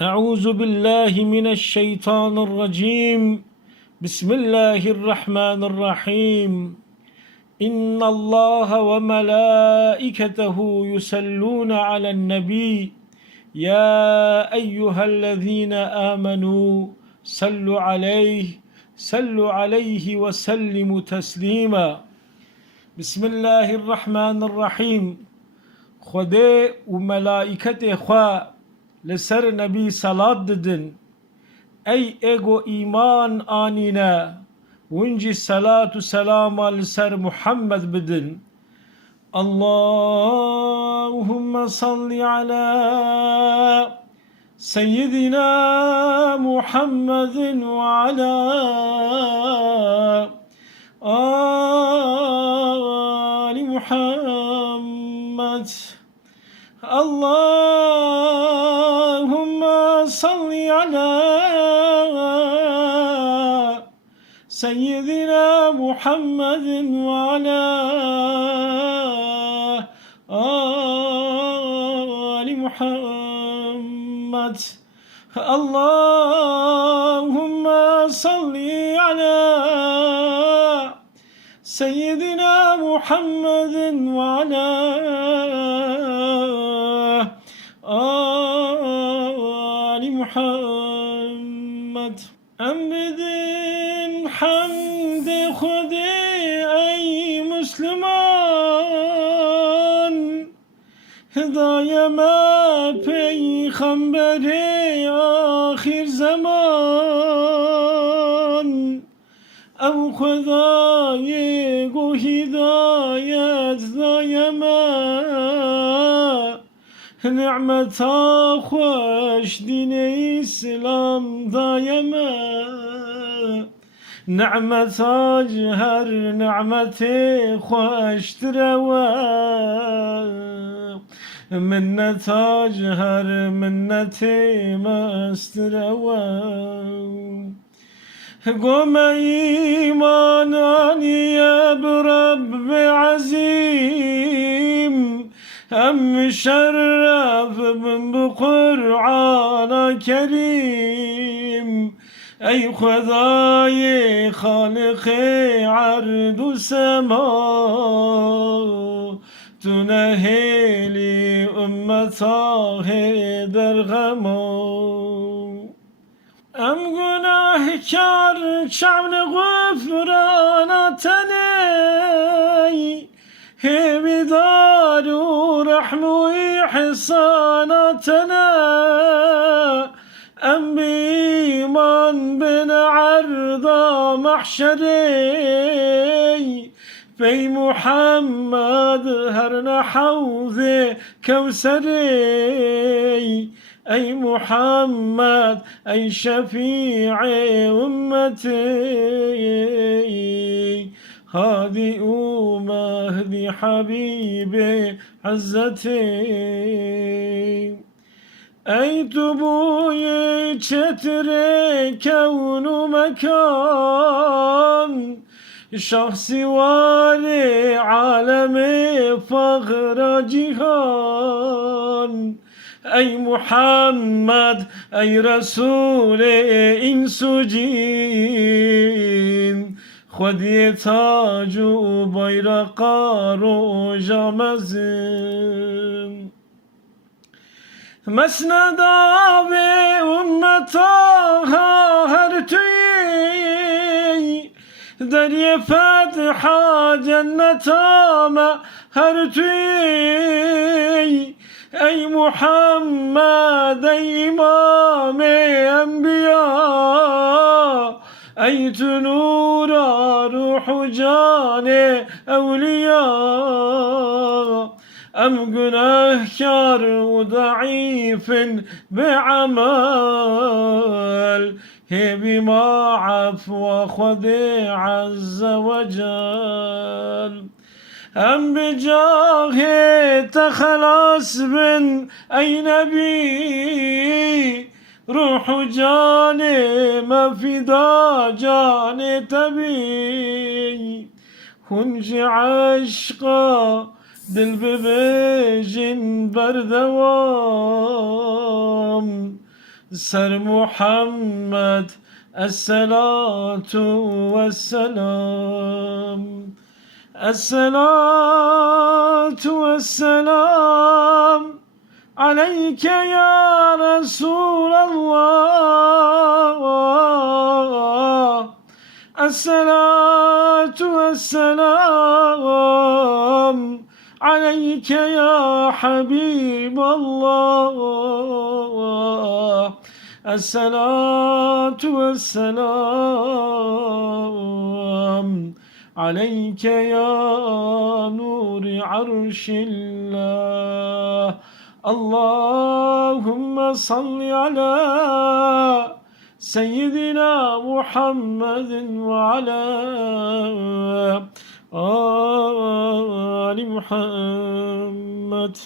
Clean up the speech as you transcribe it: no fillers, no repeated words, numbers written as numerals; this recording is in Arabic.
أعوذ بالله من الشيطان الرجيم. بسم الله الرحمن الرحيم. إن الله وملائكته يصلون على النبي يا أيها الذين آمنوا صلوا عليه وسلموا تسليما. بسم الله الرحمن الرحيم. خدا و ملائکت خوا لسر نبی صلات ددن. ای اگو ایمان آنینا ونجی صلاة و سلام لسر محمد بدن. اللهم صل على سيدنا محمد وعلى آل محمد. اللهم صل على سيدنا محمد وعلى آل محمد. اللهم صل على سيدنا محمد وعلى آل محمد. أمدن حمد خدي أي مسلمان هداية ما پیغمبر آخر زمان. او خدای گو هدایت دایما نعمتا خوش دین اسلام دایما. نعمتا جهر نعمت خوش دروا منتا جهر منت مستروا. قم إيماناني برب عزيم هم شرف بقرآن كريم. ای خدای خالق عرض و سما تو نهیلی امتا در غما. ام گناه کار چون غفرانتنی همیدار و رحم و احسانتنا. ام بیمان بن عرضا محشری في محمد هرنا حوض كوثري. أي محمد أي شفيع أمتي هادي ومهدي حبيبي عزتي. أي تبوي چتر كون مكان شخصی ولی عالم فقر جهان. ای محمد ای رسول انس و جین خودی تاج و بیرقار و جامزن. مسند آب امتا هر توی دری فتح جنت ما هر توی. ای محمد ای امام انبیا ای تو نور روح و جان اولیا. ام گناهکار و ضعیف بعمل هبي ما عفو خدي عز وجل. هم بجاه تخلص بن أي نبي روح جاني ما في دا جاني تبي. هنج عشقا دل ببيجن بردوام Ser Muhammed, Esselatu vesselam. Esselatu vesselam aleyke ya Resulallah. Esselatu vesselam aleyke ya Habiballah. Esselatu vesselam aleyke ya nuri arşillah. Allahümme salli ala seyyidina Muhammedin ve ala Ali Muhammed.